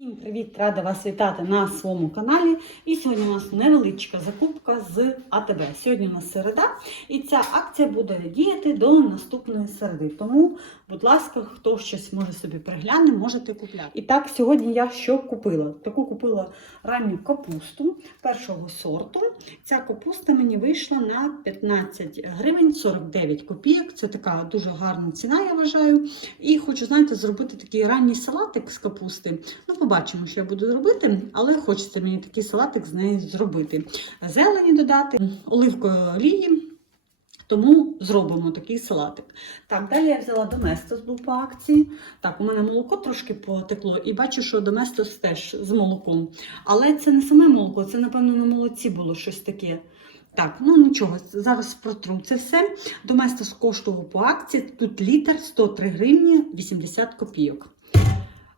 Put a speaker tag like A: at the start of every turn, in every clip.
A: Всім привіт! Рада вас вітати на своєму каналі. І сьогодні у нас невеличка закупка з АТБ. Сьогодні у нас середа, і ця акція буде діяти до наступної середи. Тому, будь ласка, хто щось може собі пригляне, можете купляти. І так, сьогодні я що купила? Таку купила ранню капусту першого сорту. Ця капуста мені вийшла на 15 гривень 49 копійок. Це така дуже гарна ціна, я вважаю. І хочу, знаєте, зробити такий ранній салатик з капусти. Ну, побачимо, що я буду робити, але хочеться мені такий салатик з нею зробити. Зелені додати, оливкової олії. Тому зробимо такий салатик. Так, далі я взяла Доместос був по акції. Так, у мене молоко трошки потекло, і бачу, що Доместос теж з молоком. Але це не саме молоко, це, напевно, на молоці було щось таке. Так, ну нічого, зараз протру це все. Доместос коштував по акції. Тут літр 103 гривні 80 копійок.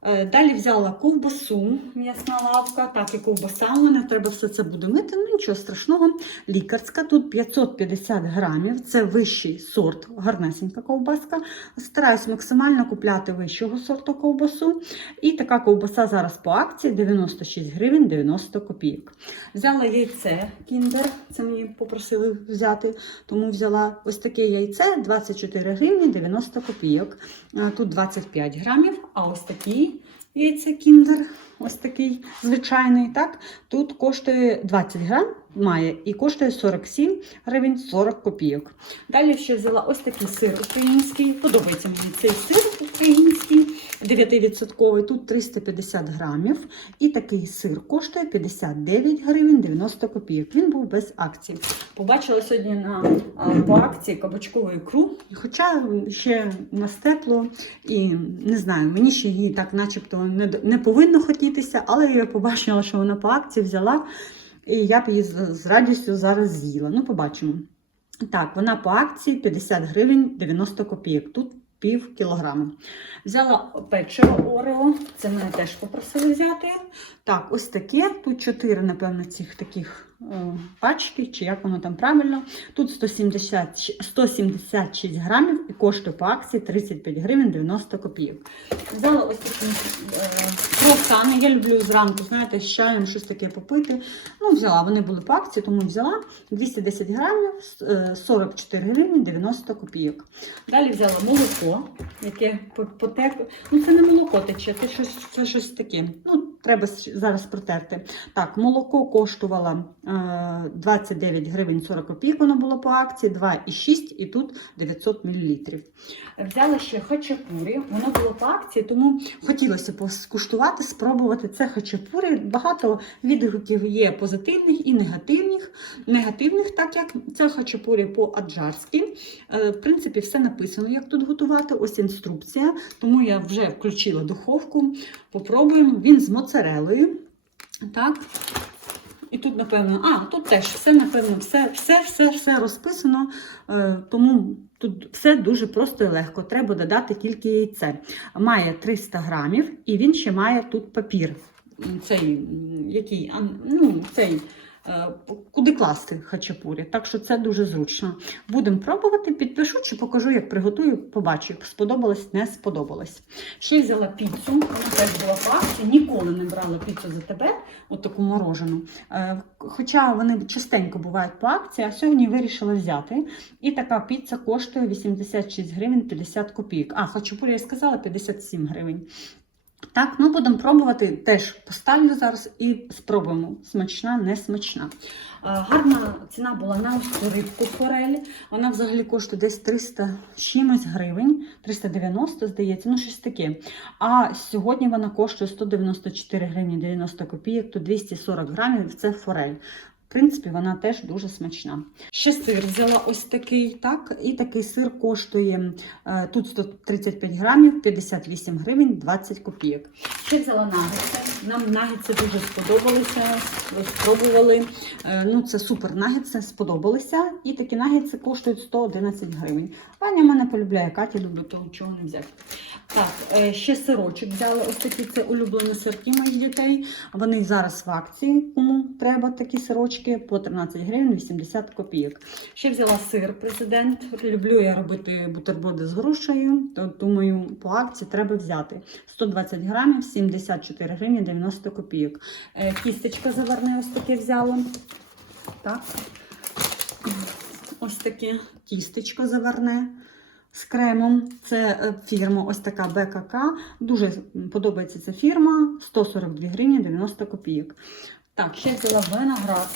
A: Е, Далі взяла ковбасу, м'ясна лавка, так і ковбаса. У мене треба все це буде мити, ну нічого страшного. Лікарська, тут 550 грамів, це вищий сорт, гарнесенька ковбаска. Стараюсь максимально купляти вищого сорту ковбасу. І така ковбаса зараз по акції 96 гривень 90 копійок. Взяла яйце кіндер, це мені попросили взяти, тому взяла ось таке яйце 24 гривні 90 копійок. Тут 25 грамів, а ось такі яйце кіндер, ось такий звичайний. так, Тут коштує 20 грам, має і коштує 47 гривень 40 копійок. Далі ще взяла ось такий сир український. Подобається мені цей сир український, 9%, тут 350 грамів. І такий сир коштує 59 гривень 90 копійок. Він був без акції. Побачила сьогодні на по акції кабачкову ікру. Хоча ще нас тепло і не знаю, мені ще її так начебто не, не повинно хотітися, але я побачила, що вона по акції взяла. І я б її з радістю зараз з'їла. Ну, побачимо. Так, вона по акції 50 гривень 90 копійок. Тут пів кілограма. Взяла печиво Орео, це мене теж попросили взяти. Так, ось таке. Тут 4, напевно, цих таких е, пачки, чи як воно там правильно. Тут 170, 176 грамів і коштує по акції 35 гривень 90 копійок. Взяла ось такі е, круасани. Я люблю зранку, знаєте, з чаєм щось таке попити. Ну, взяла, вони були по акції, тому взяла 210 грамів, е, 44 гривні 90 копійок. Далі взяла молоко, яке по- потекло. Ну, це не молоко тече, це щось, це щось таке. Ну, треба зараз протерти. Так, молоко коштувало е, 29 гривень 40 копійок, воно було по акції, 2,6 і тут 900 мл. Взяла ще хачапурі, воно було по акції, тому хотілося поскуштувати, спробувати це хачапурі. Багато відгуків є позитивних і негативних. Негативних, так як це хачапурі по-аджарськи. Е, В принципі, все написано, як тут готувати. Ось інструкція. Тому я вже включила духовку. Попробуємо. Він з моцарелою. Так. І тут, напевно, а, тут теж все, напевно, все, все, все, все розписано. Е, тому тут все дуже просто і легко. Треба додати тільки яйце. Має 300 грамів, і він ще має тут папір. Цей, який, ну, цей. е, Куди класти хачапурі, так що це дуже зручно. Будемо пробувати, підпишу чи покажу, як приготую, побачу, сподобалось, не сподобалось. Ще взяла піцу, теж була акції, ніколи не брала піцу за тебе, от морожену. Е, Хоча вони частенько бувають по акції, а сьогодні вирішила взяти. І така піца коштує 86 гривень 50 копійок. А, хачапурі я сказала 57 гривень. Так, ну будемо пробувати. Теж поставлю зараз і спробуємо. Смачна, не смачна. Е, Гарна ціна була на ось рибку форель. Вона взагалі коштує десь 300 чимось гривень, 390, здається, ну щось таке. А сьогодні вона коштує 194 гривні 90 копійок, то 240 грамів це форель. В принципі, вона теж дуже смачна. Ще сир взяла ось такий, так, і такий сир коштує е, тут 135 грамів, 58 гривень, 20 копійок. Ще взяла нагетси. Нам нагетси дуже сподобалися, спробували. Е, Ну, це супер нагетси, сподобалися. І такі нагетси коштують 111 гривень. Ваня мене полюбляє, Катя любить, того чого не взяти. Так, е, ще сирочок взяли. Ось такі це улюблені сирки моїх дітей. Вони зараз в акції, кому треба такі сирочки по 13 гривень 80 копійок. Ще взяла сир президент. Люблю я робити бутерброди з грушею, то думаю, по акції треба взяти. 120 грамів, 74 гривні 90 копійок. Е, Кістечка заварне ось таке взяла. Так. Ось таке тістечко заварне з кремом. Це е, фірма ось така БКК. Дуже подобається ця фірма. 142 гривні 90 копійок. Так, ще взяла виноград.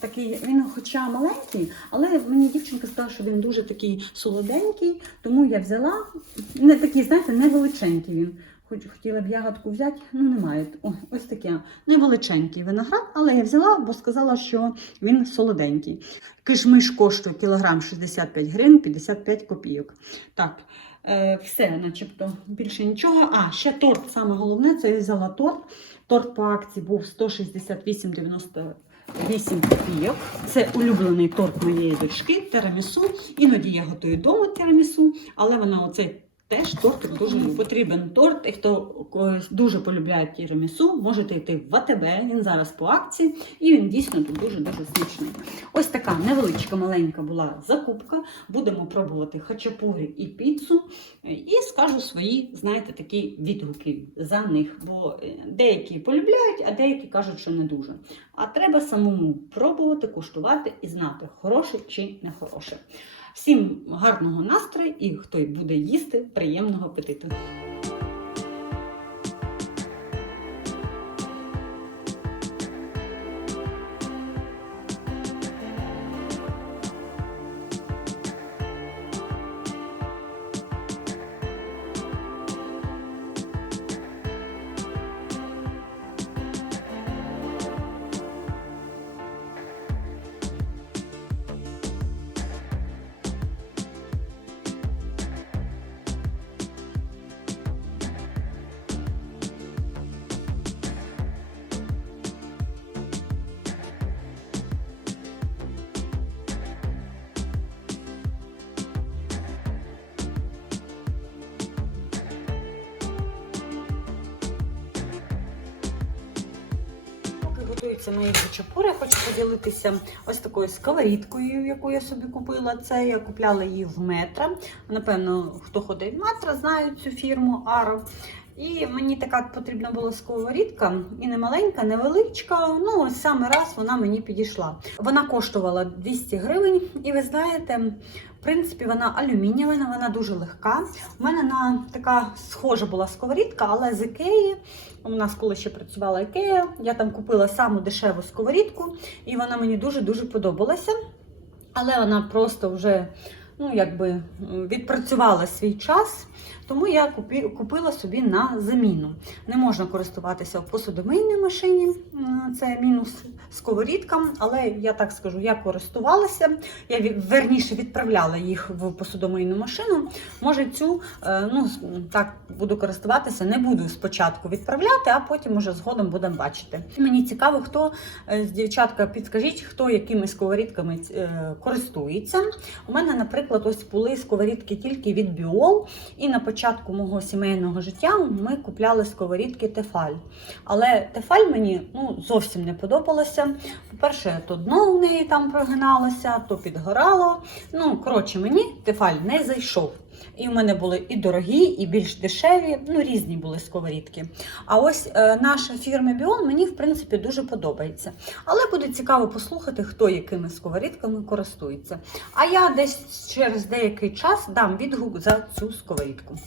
A: Такий, він хоча маленький, але мені дівчинка сказала, що він дуже такий солоденький, тому я взяла не такий, знаєте, невеличенький він. Хоч хотіла б ягодку взяти, ну немає. О, ось таке невеличенький виноград, але я взяла, бо сказала, що він солоденький. Кишмиш коштує кілограм 65 гривень 55 копійок. Так, е, все, начебто, більше нічого. А, ще торт, саме головне, це я взяла торт. Торт по акції був 168,98 копійок. Це улюблений торт моєї дочки, тирамісу. Іноді я готую вдома тирамісу, але вона оцей теж торт дуже. Потрібен торт. І хто дуже полюбляє тірамісу, можете йти в АТБ. Він зараз по акції, і він дійсно тут дуже-дуже смачний. Ось така невеличка маленька була закупка. Будемо пробувати хачапурі і піцу. І скажу свої, знаєте, такі відгуки за них. Бо е, деякі полюбляють, а деякі кажуть, що не дуже. А треба самому пробувати, куштувати і знати, хороше чи не хороше. Всім гарного настрою і хто й буде їсти, приємного апетиту. Готуються мої хачапури, хочу поділитися ось такою сковорідкою, яку я собі купила. Це я купляла її в метра. Напевно, хто ходить в метра, знає цю фірму Аро. І мені така потрібна була сковорідка, і не маленька, невеличка. Ну, ось саме раз вона мені підійшла. Вона коштувала 200 гривень, і ви знаєте, в принципі, вона алюмінієва, вона дуже легка. У мене на така схожа була сковорідка, але з Ікеї. У нас коли ще працювала Ікея, я там купила саму дешеву сковорідку, і вона мені дуже-дуже подобалася. Але вона просто вже ну, якби, відпрацювала свій час, тому я купила собі на заміну. Не можна користуватися в посудомийній машині, це мінус сковорідкам, але я так скажу, я користувалася, я верніше відправляла їх в посудомийну машину. Може, цю е, ну, так буду користуватися, не буду спочатку відправляти, а потім уже згодом будемо бачити. Мені цікаво, хто е, з дівчатка, підскажіть, хто якими сковорідками е, користується. У мене, наприклад, ось були сковорідки тільки від Біол, і на початку мого сімейного життя ми купляли сковорідки Тефаль. Але Тефаль мені ну, зовсім не подобалося. По-перше, то дно в неї там прогиналося, то підгорало. Ну, коротше, мені Тефаль не зайшов. І в мене були і дорогі, і більш дешеві, ну різні були сковорідки. А ось е, наша фірма Біон мені в принципі дуже подобається. Але буде цікаво послухати, хто якими сковорідками користується. А я десь через деякий час дам відгук за цю сковорідку.